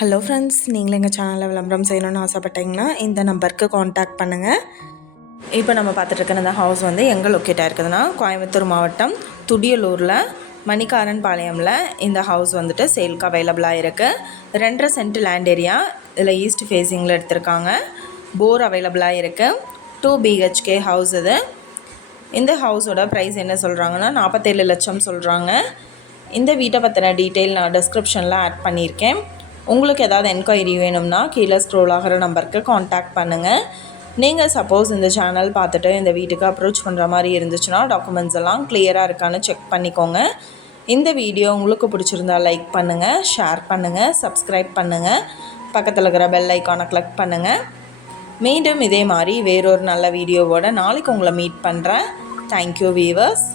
Hello friends, நீங்களும் எங்கள் சேனலில் விளம்பரம் செய்யணும்னு ஆசைப்பட்டீங்கன்னா இந்த நம்பருக்கு காண்டாக்ட் பண்ணுங்கள். இப்போ நம்ம பார்த்துட்ருக்க இந்த ஹவுஸ் வந்து எங்கே லொக்கேட் ஆகிருக்குதுன்னா கோயம்புத்தூர் மாவட்டம் துடியலூரில் மணிக்காரன் பாளையமில் இந்த ஹவுஸ் வந்துட்டு சேலுக்கு அவைலபிளாக இருக்குது. 2.5 சென்ட் லேண்ட் ஏரியா, இதில் ஈஸ்ட் ஃபேஸிங்கில் எடுத்திருக்காங்க. போர் அவைலபிளாக இருக்குது. 2 BHK ஹவுஸ் இது. இந்த ஹவுஸோட ப்ரைஸ் என்ன சொல்கிறாங்கன்னா 47 லட்சம் சொல்கிறாங்க. இந்த வீட்டை பற்றின டீட்டெயில் நான் டிஸ்கிரிப்ஷனில் ஆட் பண்ணியிருக்கேன். உங்களுக்கு ஏதாவது என்கொயரி வேணும்னா கீழே ஸ்க்ரோல் ஆகிற நம்பருக்கு காண்டாக்ட் பண்ணுங்கள். நீங்கள் சப்போஸ் இந்த சேனல் பார்த்துட்டு இந்த வீட்டுக்கு அப்ரோச் பண்ணுற மாதிரி இருந்துச்சுன்னா டாக்குமெண்ட்ஸ் எல்லாம் கிளியராக இருக்கான்னு செக் பண்ணிக்கோங்க. இந்த வீடியோ உங்களுக்கு பிடிச்சிருந்தா லைக் பண்ணுங்கள், ஷேர் பண்ணுங்கள், சப்ஸ்கிரைப் பண்ணுங்கள், பக்கத்தில் இருக்கிற பெல் ஐக்கானை கிளிக் பண்ணுங்கள். மீண்டும் இதே மாதிரி வேறொரு நல்ல வீடியோவோட நாளைக்கு உங்களை மீட் பண்ணுறேன். Thank you viewers.